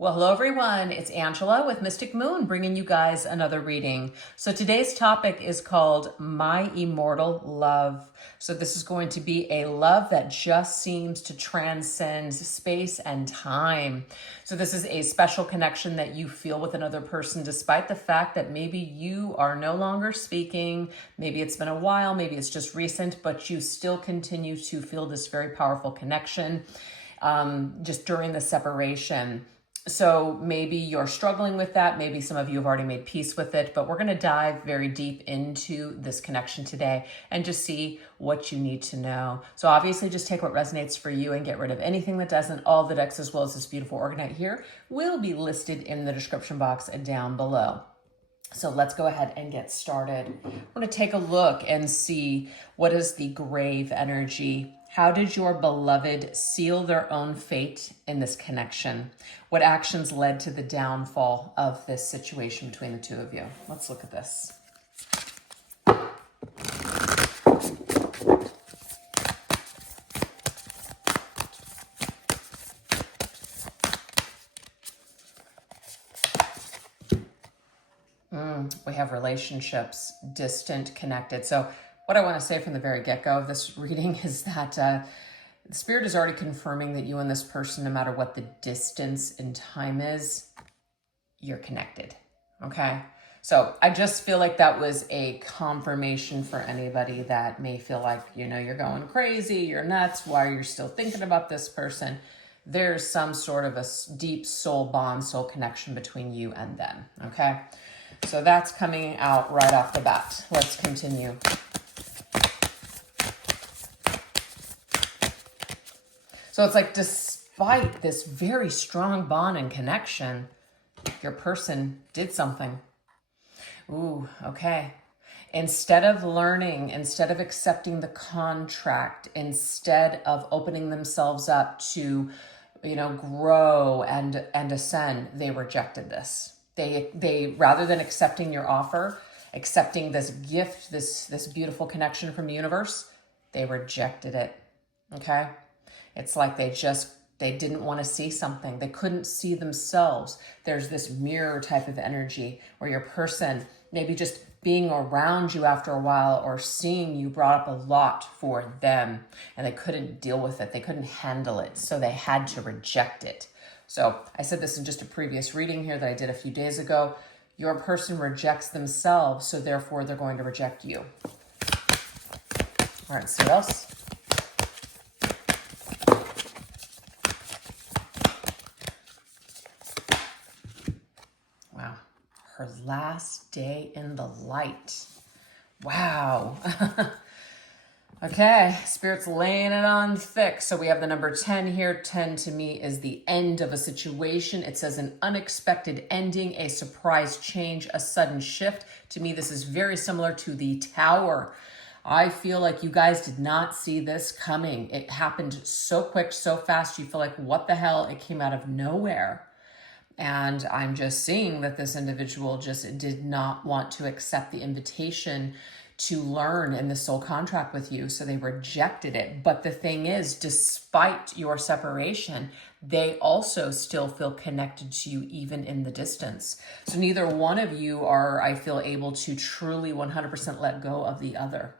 Well, hello everyone. It's Angela with Mystic Moon bringing you guys another reading. So today's topic is called My Immortal Love. So this is going to be a love that just seems to transcend space and time. So this is a special connection that you feel with another person despite the fact that maybe you are no longer speaking. Maybe it's been a while, maybe it's just recent, but you still continue to feel this very powerful connection just during the separation. So maybe you're struggling with that. Maybe some of you have already made peace with it, but we're going to dive very deep into this connection today and just see what you need to know. So obviously just take what resonates for you and get rid of anything that doesn't. All the decks, as well as this beautiful orgonite here, will be listed in the description box down below. So let's go ahead and get started. We're going to take a look and see what is the grave energy. How did your beloved seal their own fate in this connection? What actions led to the downfall of this situation between the two of you? Let's look at this. We have relationships, distant, connected. So what I want to say from the very get-go of this reading is that the Spirit is already confirming that you and this person, no matter what the distance in time is, you're connected, okay? So I just feel like that was a confirmation for anybody that may feel like, you're going crazy, you're nuts, why you're still thinking about this person. There's some sort of a deep soul bond, soul connection between you and them, okay? So that's coming out right off the bat. Let's continue. So it's like, despite this very strong bond and connection, your person did something. Ooh, okay. Instead of learning, instead of accepting the contract, instead of opening themselves up to, grow and ascend, they rejected this. They rather than accepting your offer, accepting this gift, this beautiful connection from the universe, they rejected it. Okay? It's like they didn't want to see something. They couldn't see themselves. There's this mirror type of energy where your person, maybe just being around you after a while or seeing you, brought up a lot for them and they couldn't deal with it. They couldn't handle it. So they had to reject it. So I said this in just a previous reading here that I did a few days ago. Your person rejects themselves, so therefore they're going to reject you. All right, so what else? Wow. Her last day in the light. Wow. Okay, Spirit's laying it on thick. So we have the number 10 here. 10 to me is the end of a situation. It says an unexpected ending, a surprise change, a sudden shift. To me, this is very similar to the Tower. I feel like you guys did not see this coming. It happened so quick, so fast. You feel like, what the hell? It came out of nowhere. And I'm just seeing that this individual just did not want to accept the invitation to learn in the soul contract with you. So they rejected it. But the thing is, despite your separation, they also still feel connected to you even in the distance. So neither one of you are, I feel, able to truly 100% let go of the other.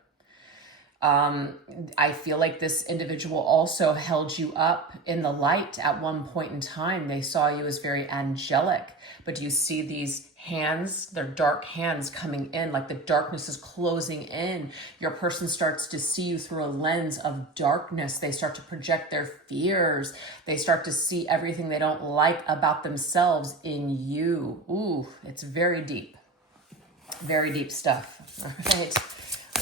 I feel like this individual also held you up in the light at one point in time. They saw you as very angelic, but do you see these hands? They're dark hands coming in, like the darkness is closing in. Your person starts to see you through a lens of darkness. They start to project their fears. They start to see everything they don't like about themselves in you. Ooh, it's very deep stuff. All right,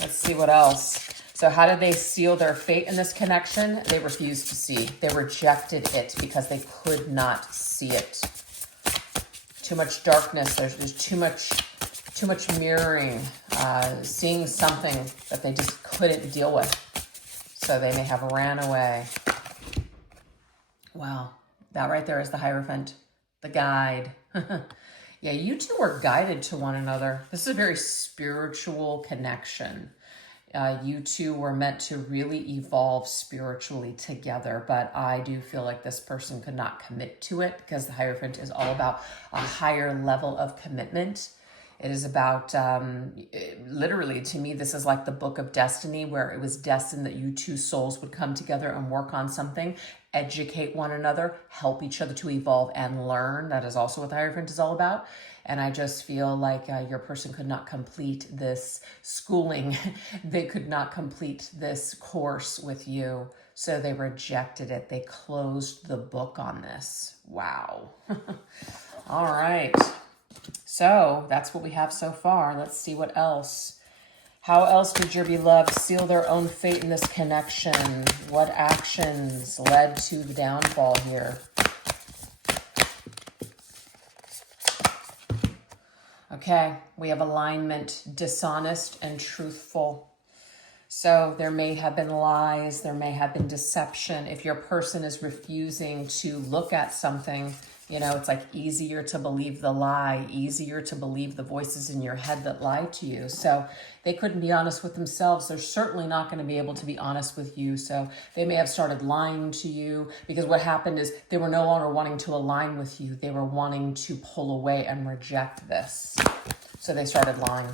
let's see what else. So how did they seal their fate in this connection? They refused to see. They rejected it because they could not see it. Too much darkness. There's too much mirroring, seeing something that they just couldn't deal with. So they may have ran away. Wow, that right there is the Hierophant, the guide. Yeah, you two were guided to one another. This is a very spiritual connection. You two were meant to really evolve spiritually together, but I do feel like this person could not commit to it because the Hierophant is all about a higher level of commitment. It is about, literally, to me, this is like the book of destiny, where it was destined that you two souls would come together and work on something, educate one another, help each other to evolve and learn. That is also what the Hierophant is all about. And I just feel like your person could not complete this schooling. They could not complete this course with you. So they rejected it. They closed the book on this. Wow. All right. So that's what we have so far. Let's see what else. How else did your beloved seal their own fate in this connection? What actions led to the downfall here? Okay, we have alignment, dishonest and truthful. So there may have been lies, there may have been deception. If your person is refusing to look at something, you know, it's like easier to believe the lie, easier to believe the voices in your head that lie to you. So they couldn't be honest with themselves. They're certainly not going to be able to be honest with you. So they may have started lying to you, because what happened is they were no longer wanting to align with you. They were wanting to pull away and reject this. So they started lying.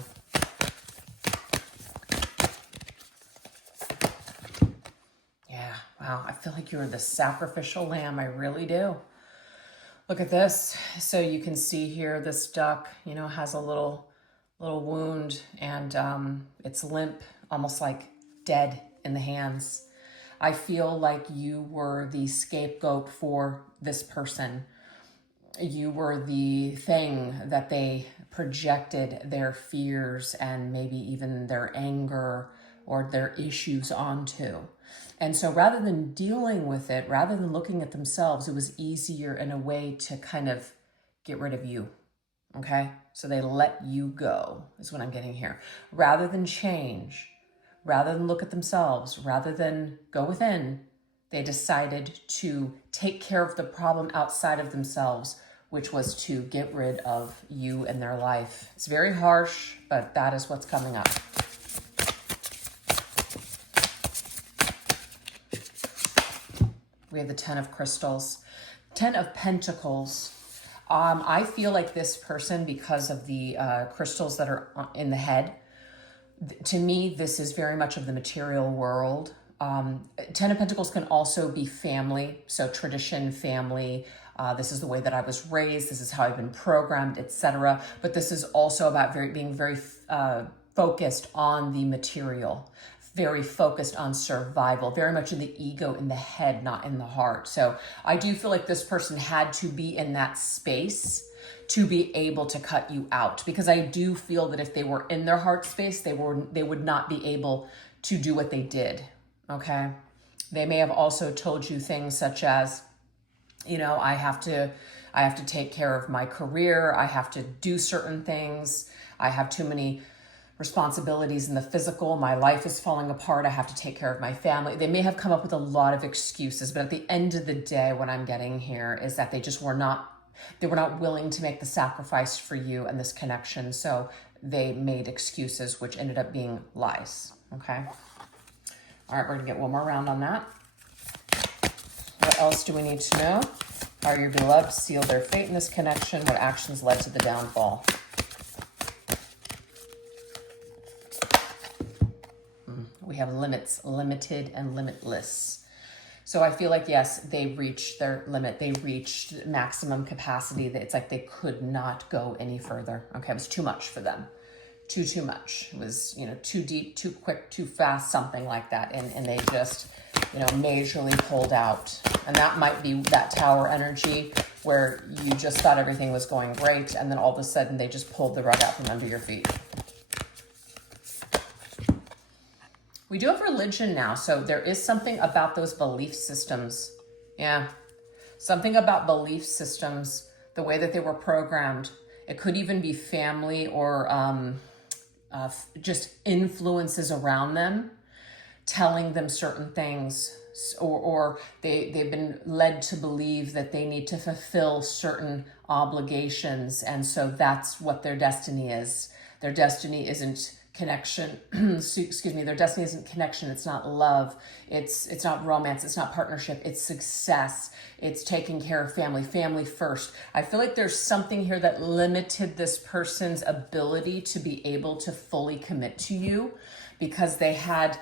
Yeah, wow. I feel like you're the sacrificial lamb. I really do. Look at this. So you can see here, this duck, you know, has a little wound, and it's limp, almost like dead in the hands. I feel like you were the scapegoat for this person. You were the thing that they projected their fears and maybe even their anger or their issues onto. And so rather than dealing with it, rather than looking at themselves, it was easier in a way to kind of get rid of you. Okay? So they let you go, is what I'm getting here. Rather than change, rather than look at themselves, rather than go within, they decided to take care of the problem outside of themselves, which was to get rid of you and their life. It's very harsh, but that is what's coming up. We have the 10 of crystals, 10 of pentacles. I feel like this person, because of the crystals that are in the head, to me, this is very much of the material world. 10 of pentacles can also be family. So tradition, family, this is the way that I was raised. This is how I've been programmed, etc. But this is also about being very focused on the material, very focused on survival, very much in the ego, in the head, not in the heart. So I do feel like this person had to be in that space to be able to cut you out, because I do feel that if they were in their heart space, they would not be able to do what they did. Okay. They may have also told you things such as, you know, I have to take care of my career. I have to do certain things. I have too many responsibilities in the physical. My life is falling apart. I have to take care of my family. They may have come up with a lot of excuses, but at the end of the day, what I'm getting here is that they were not willing to make the sacrifice for you and this connection. So they made excuses, which ended up being lies. Okay. All right. We're going to get one more round on that. What else do we need to know? How your beloved sealed their fate in this connection? What actions led to the downfall? We have limits, limited and limitless. So I feel like, yes, they reached their limit. They reached maximum capacity. It's like they could not go any further. Okay, it was too much for them. Too much. It was, you know, too deep, too quick, too fast, something like that. And they just, you know, majorly pulled out. And that might be that tower energy where you just thought everything was going great, and then all of a sudden they just pulled the rug out from under your feet. We do have religion now, so there is something about those belief systems. Yeah, something about belief systems, the way that they were programmed. It could even be family or just influences around them, telling them certain things, or they've been led to believe that they need to fulfill certain obligations, and so that's what their destiny is. Their destiny isn't connection. Excuse me, their destiny isn't connection. It's not love. It's not romance. It's not partnership. It's success. It's taking care of family, family first. I feel like there's something here that limited this person's ability to be able to fully commit to you because they had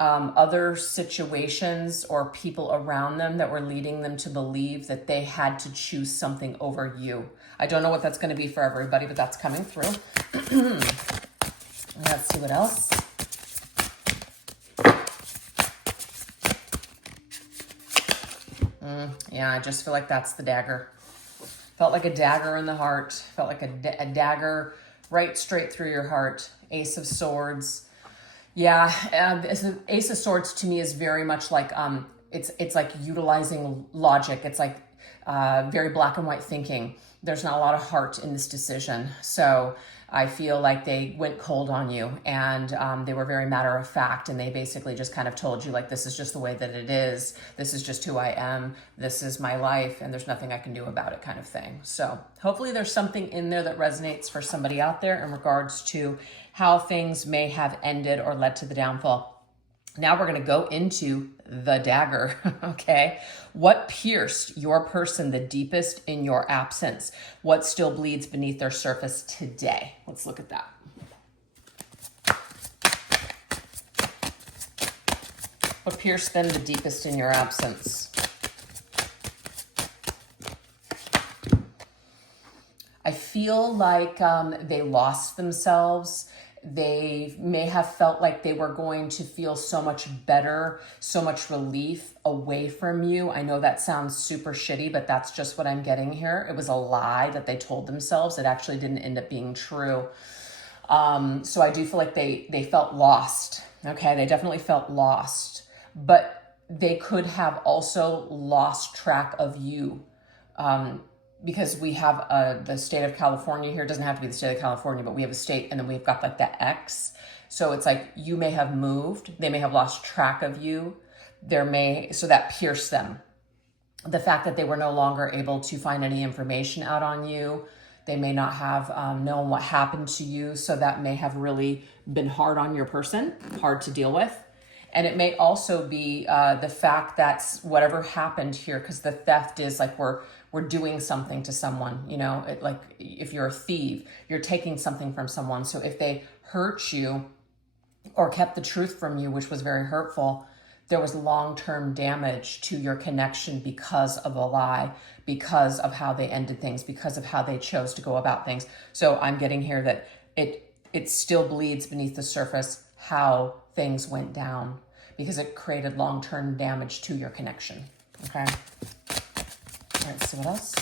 other situations or people around them that were leading them to believe that they had to choose something over you. I don't know what that's going to be for everybody, but that's coming through. Let's see what else. Yeah, I just feel like that's the dagger. Felt like a dagger in the heart. Felt like a dagger right straight through your heart. Ace of Swords. Yeah, Ace of Swords to me is very much like, it's like utilizing logic. It's like very black and white thinking. There's not a lot of heart in this decision. So I feel like they went cold on you and they were very matter of fact. And they basically just kind of told you like, this is just the way that it is. This is just who I am. This is my life. And there's nothing I can do about it kind of thing. So hopefully there's something in there that resonates for somebody out there in regards to how things may have ended or led to the downfall. Now we're going to go into the dagger, okay? What pierced your person the deepest in your absence? What still bleeds beneath their surface today? Let's look at that. What pierced them the deepest in your absence? I feel like they lost themselves. They may have felt like they were going to feel so much better, so much relief away from you. I know that sounds super shitty, but that's just what I'm getting here. It was a lie that they told themselves. It actually didn't end up being true. So I do feel like they felt lost. Okay, they definitely felt lost, but they could have also lost track of you. Because we have the state of California here. It doesn't have to be the state of California, but we have a state and then we've got like the X. So it's like you may have moved. They may have lost track of you. So that pierced them. The fact that they were no longer able to find any information out on you. They may not have known what happened to you. So that may have really been hard on your person, hard to deal with. And it may also be the fact that whatever happened here, because the theft is like we're doing something to someone, you know, like if you're a thief, you're taking something from someone. So if they hurt you or kept the truth from you, which was very hurtful, there was long-term damage to your connection because of a lie, because of how they ended things, because of how they chose to go about things. So I'm getting here that it still bleeds beneath the surface how things went down because it created long-term damage to your connection. Okay. All right, so what else?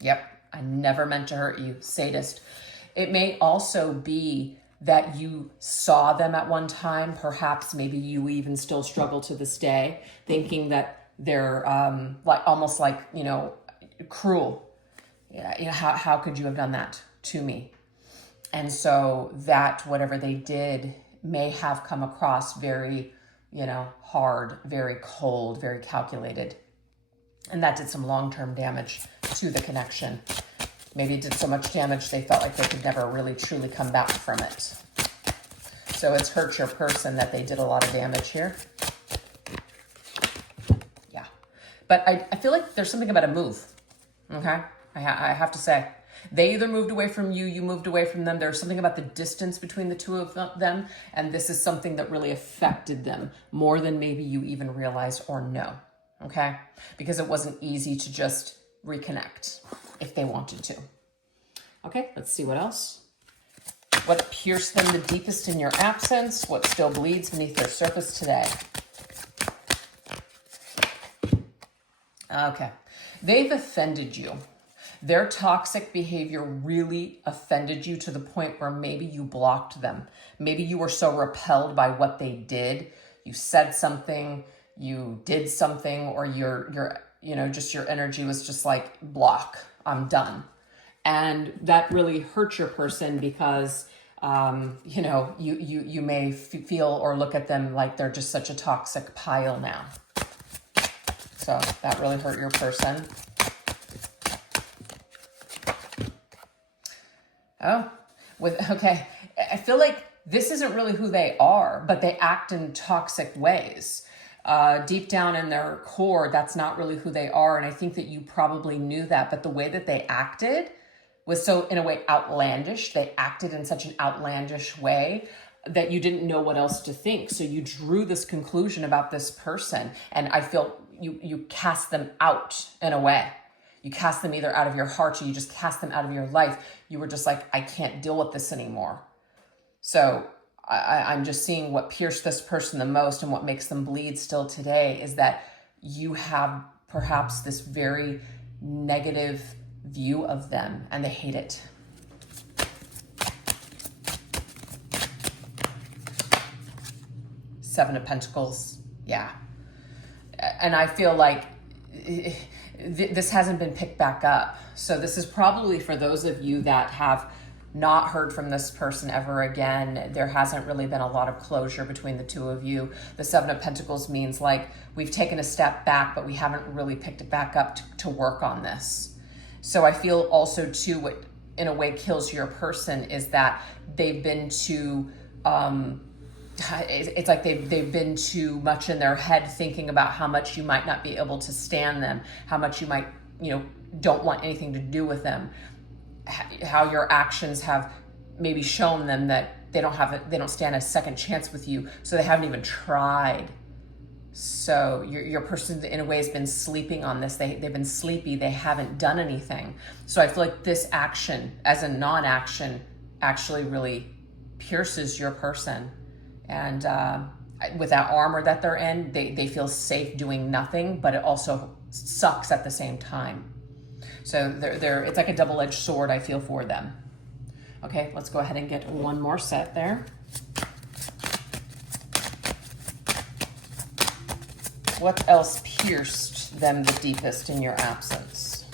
Yep, I never meant to hurt you, sadist. It may also be that you saw them at one time. Perhaps maybe you even still struggle to this day, thinking that they're like almost like, you know, cruel. Yeah, you know, how could you have done that to me? And so that whatever they did may have come across very, you know, hard, very cold, very calculated. And that did some long-term damage to the connection. Maybe it did so much damage they felt like they could never really truly come back from it. So it's hurt your person that they did a lot of damage here. Yeah. But I feel like there's something about a move. Okay? I have to say. They either moved away from you, you moved away from them. There's something about the distance between the two of them, and this is something that really affected them more than maybe you even realized or know, okay? Because it wasn't easy to just reconnect if they wanted to. Okay, let's see what else. What pierced them the deepest in your absence? What still bleeds beneath their surface today? Okay, they've offended you. Their toxic behavior really offended you to the point where maybe you blocked them. Maybe you were so repelled by what they did. You said something, you did something, or your you know, just your energy was just like, block, I'm done. And that really hurt your person because, you know, you may feel or look at them like they're just such a toxic pile now. So that really hurt your person. Oh, Okay, I feel like this isn't really who they are, but they act in toxic ways. Deep down in their core, that's not really who they are. And I think that you probably knew that, but the way that they acted was so, in a way, outlandish. They acted in such an outlandish way that you didn't know what else to think. So you drew this conclusion about this person. And I feel you cast them out in a way. You cast them either out of your heart or you just cast them out of your life. You were just like, I can't deal with this anymore. So I'm just seeing what pierced this person the most and what makes them bleed still today is that you have perhaps this very negative view of them and they hate it. Seven of Pentacles. Yeah. And I feel like this hasn't been picked back up. So this is probably for those of you that have not heard from this person ever again. There hasn't really been a lot of closure between the two of you. The Seven of Pentacles means like we've taken a step back, but we haven't really picked it back up to work on this. So I feel also too, what in a way kills your person is that they've been too, it's like they've been too much in their head thinking about how much you might not be able to stand them, how much you might, don't want anything to do with them, how your actions have maybe shown them that they don't stand a second chance with you, so they haven't even tried. So your person in a way has been sleeping on this. They've been sleepy. They haven't done anything. So I feel like this action as a non-action actually really pierces your person. And with that armor that they're in, they feel safe doing nothing, but it also sucks at the same time. So it's like a double-edged sword, I feel, for them. Okay, let's go ahead and get one more set there. What else pierced them the deepest in your absence?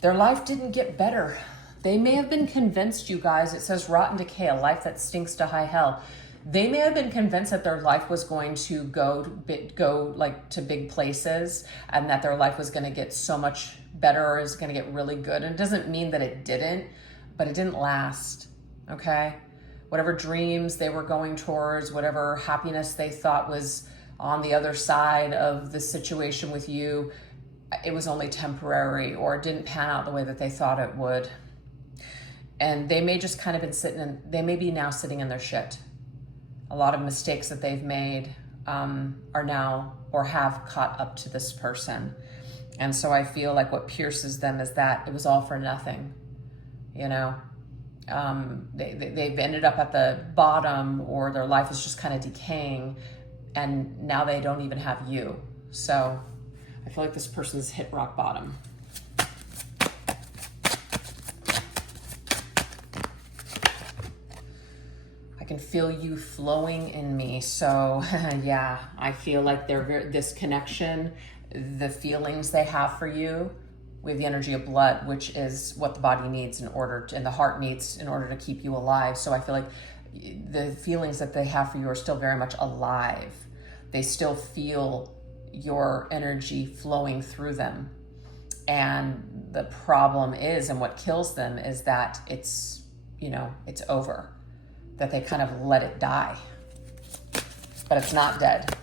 Their life didn't get better. They may have been convinced, you guys, it says rotten decay, a life that stinks to high hell. They may have been convinced that their life was going to go like to big places and that their life was going to get so much better or is going to get really good. And it doesn't mean that it didn't, but it didn't last, okay? Whatever dreams they were going towards, whatever happiness they thought was on the other side of the situation with you, it was only temporary or it didn't pan out the way that they thought it would. And they may just kind of been they may be now sitting in their shit. A lot of mistakes that they've made are now or have caught up to this person. And so I feel like what pierces them is that it was all for nothing, They've ended up at the bottom or their life is just kind of decaying and now they don't even have you. So I feel like this person's hit rock bottom. I can feel you flowing in me. So yeah, I feel like this connection, the feelings they have for you, we have the energy of blood, which is what the body needs and the heart needs in order to keep you alive. So I feel like the feelings that they have for you are still very much alive. They still feel your energy flowing through them. And the problem is, and what kills them is that it's over, that they kind of let it die. But it's not dead,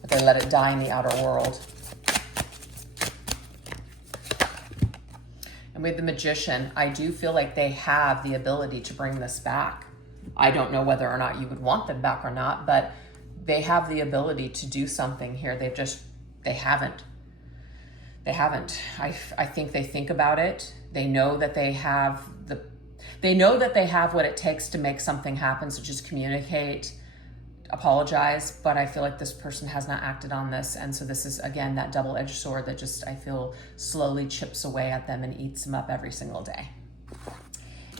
but they let it die in the outer world. And with the Magician, I do feel like they have the ability to bring this back. I don't know whether or not you would want them back or not, but they have the ability to do something here. They haven't. I think they think about it. They know that they have what it takes to make something happen. So just communicate, apologize. But I feel like this person has not acted on this. And so this is, again, that double-edged sword that just, I feel, slowly chips away at them and eats them up every single day.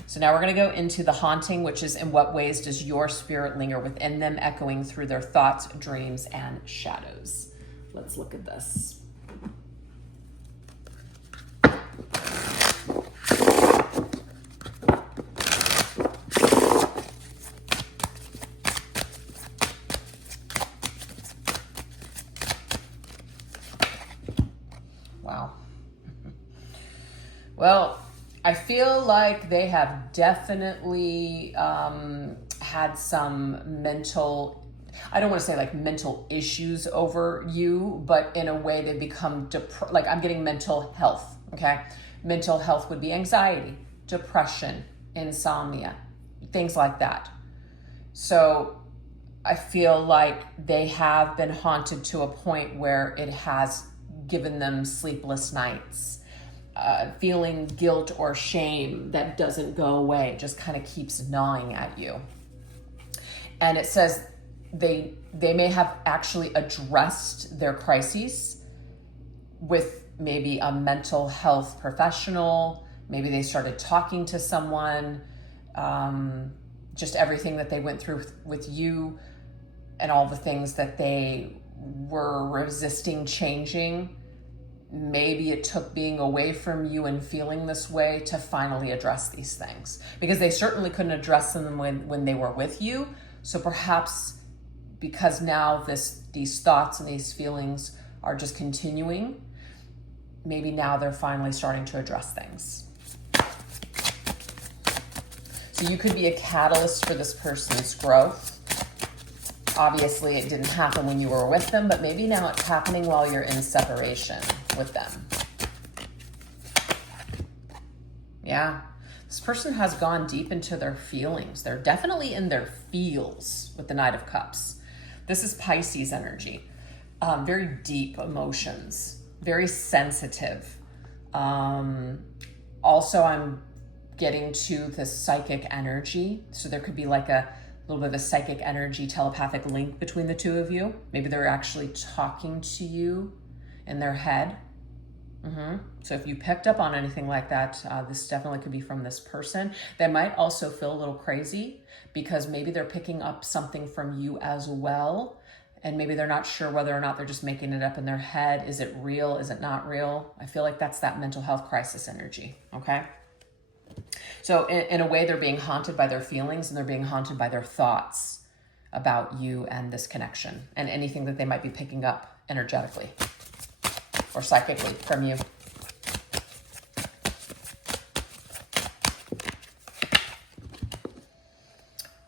So now we're going to go into the haunting, which is in what ways does your spirit linger within them, echoing through their thoughts, dreams, and shadows. Let's look at this. Well, I feel like they have definitely had some mental, I don't want to say like mental issues over you, but in a way they become, like I'm getting mental health, okay? Mental health would be anxiety, depression, insomnia, things like that. So I feel like they have been haunted to a point where it has given them sleepless nights. Feeling guilt or shame that doesn't go away, just kind of keeps gnawing at you. And it says they may have actually addressed their crises with maybe a mental health professional. Maybe they started talking to someone. Just everything that they went through with you and all the things that they were resisting changing. Maybe it took being away from you and feeling this way to finally address these things, because they certainly couldn't address them when they were with you. So perhaps because now these thoughts and these feelings are just continuing, maybe now they're finally starting to address things. So you could be a catalyst for this person's growth. Obviously, it didn't happen when you were with them, but maybe now it's happening while you're in separation with them. Yeah. This person has gone deep into their feelings. They're definitely in their feels with the Knight of Cups. This is Pisces energy. Very deep emotions, very sensitive. Also, I'm getting to the psychic energy. So there could be like a little bit of a psychic energy, telepathic link between the two of you. Maybe they're actually talking to you in their head. So if you picked up on anything like that, this definitely could be from this person. They might also feel a little crazy because maybe they're picking up something from you as well. And maybe they're not sure whether or not they're just making it up in their head. Is it real? Is it not real? I feel like that's that mental health crisis energy, okay? So in a way, they're being haunted by their feelings and they're being haunted by their thoughts about you and this connection and anything that they might be picking up energetically or psychically from you.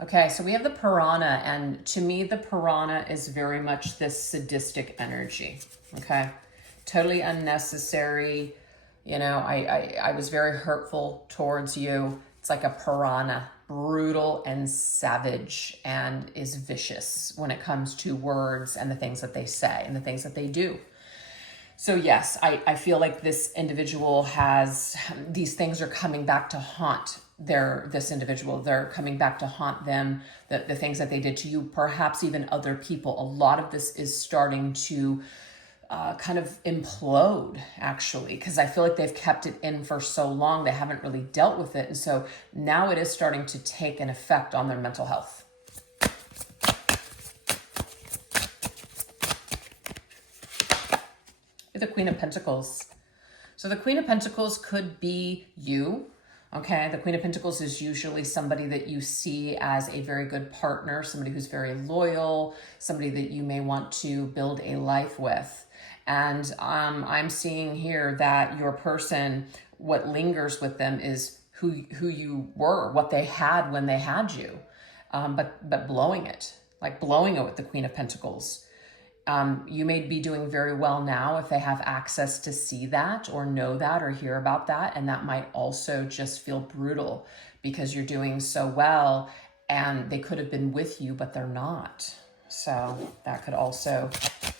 Okay, so we have the piranha, and to me, the piranha is very much this sadistic energy, okay? Totally unnecessary. You know, I was very hurtful towards you. It's like a piranha, brutal and savage, and is vicious when it comes to words and the things that they say and the things that they do. So yes, I feel like this individual has, these things are coming back to haunt this individual. They're coming back to haunt them, the things that they did to you, perhaps even other people. A lot of this is starting to kind of implode, actually, because I feel like they've kept it in for so long, they haven't really dealt with it. And so now it is starting to take an effect on their mental health. The Queen of Pentacles. So the Queen of Pentacles could be you. Okay, the Queen of Pentacles is usually somebody that you see as a very good partner, somebody who's very loyal, somebody that you may want to build a life with. And I'm seeing here that your person, what lingers with them is who you were, what they had when they had you, but blowing it with the Queen of Pentacles. You may be doing very well now if they have access to see that or know that or hear about that. And that might also just feel brutal because you're doing so well and they could have been with you, but they're not. So that could also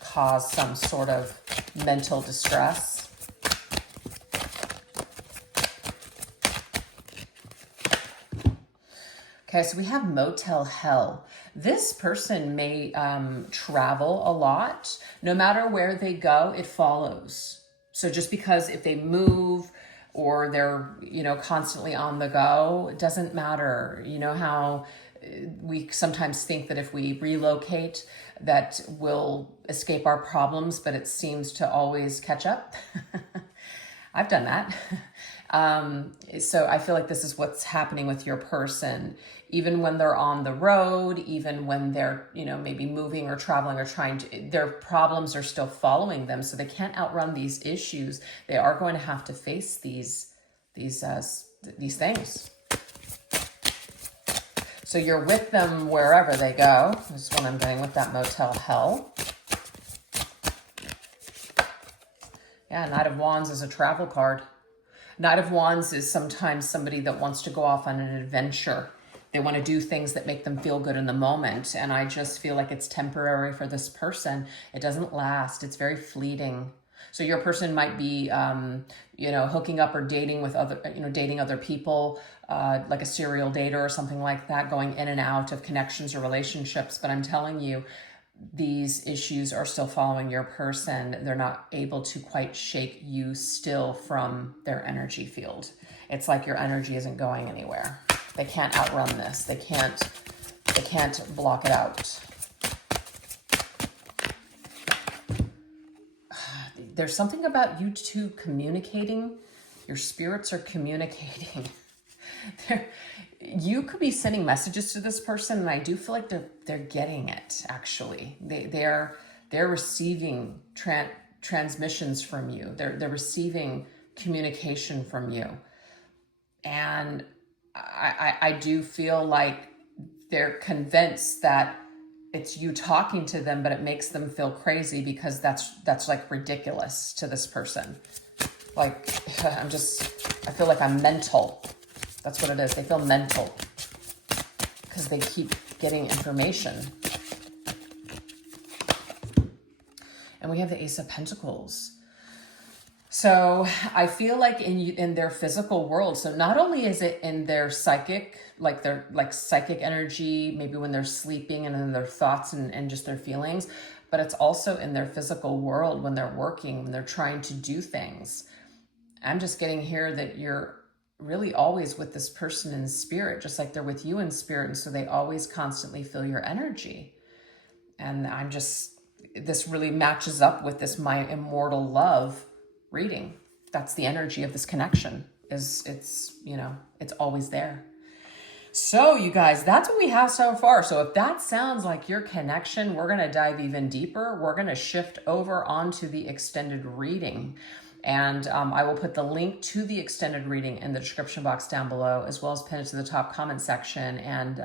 cause some sort of mental distress. Okay, so we have motel hell. This person may travel a lot. No matter where they go, it follows. So just because if they move or they're, constantly on the go, it doesn't matter. You know how we sometimes think that if we relocate that we'll escape our problems, but it seems to always catch up. I've done that. So I feel like this is what's happening with your person. Even when they're on the road, even when they're, maybe moving or traveling or trying to, their problems are still following them. So they can't outrun these issues. They are going to have to face these these things. So you're with them wherever they go. This is what I'm getting with that motel hell. Yeah, Knight of Wands is a travel card. Knight of Wands is sometimes somebody that wants to go off on an adventure. They want to do things that make them feel good in the moment. And I just feel like it's temporary for this person. It doesn't last. It's very fleeting. So your person might be, hooking up or dating with dating other people, like a serial dater or something like that, going in and out of connections or relationships. But I'm telling you, these issues are still following your person. They're not able to quite shake you still from their energy field. It's like your energy isn't going anywhere. They can't outrun this. They can't block it out. There's something about you two communicating. Your spirits are communicating. You could be sending messages to this person, and I do feel like they're getting it. Actually, they're receiving transmissions from you. They're receiving communication from you, and I do feel like they're convinced that it's you talking to them, but it makes them feel crazy because that's like ridiculous to this person. Like, I feel like I'm mental. That's what it is. They feel mental because they keep getting information. And we have the Ace of Pentacles. So I feel like in their physical world, so not only is it in their psychic, like their psychic energy, maybe when they're sleeping and in their thoughts and just their feelings, but it's also in their physical world when they're working, when they're trying to do things. I'm just getting here that you're really always with this person in spirit, just like they're with you in spirit. And so they always constantly feel your energy. And this really matches up with this My Immortal Love reading. That's the energy of this connection. It's always there. So you guys, that's what we have so far. So if that sounds like your connection, we're going to dive even deeper. We're going to shift over onto the extended reading. And I will put the link to the extended reading in the description box down below, as well as pin it to the top comment section. And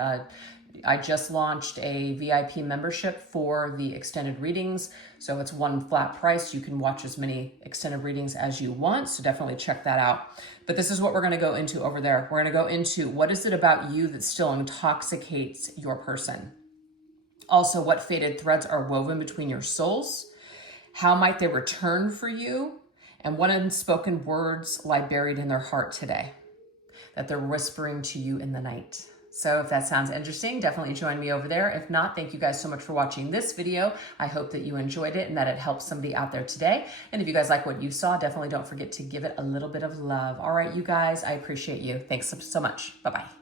I just launched a VIP membership for the extended readings. So it's one flat price. You can watch as many extended readings as you want. So definitely check that out. But this is what we're going to go into over there. We're going to go into what is it about you that still intoxicates your person? Also, what faded threads are woven between your souls? How might they return for you? And what unspoken words lie buried in their heart today that they're whispering to you in the night? So if that sounds interesting, definitely join me over there. If not, thank you guys so much for watching this video. I hope that you enjoyed it and that it helped somebody out there today. And if you guys like what you saw, definitely don't forget to give it a little bit of love. All right, you guys, I appreciate you. Thanks so much. Bye-bye.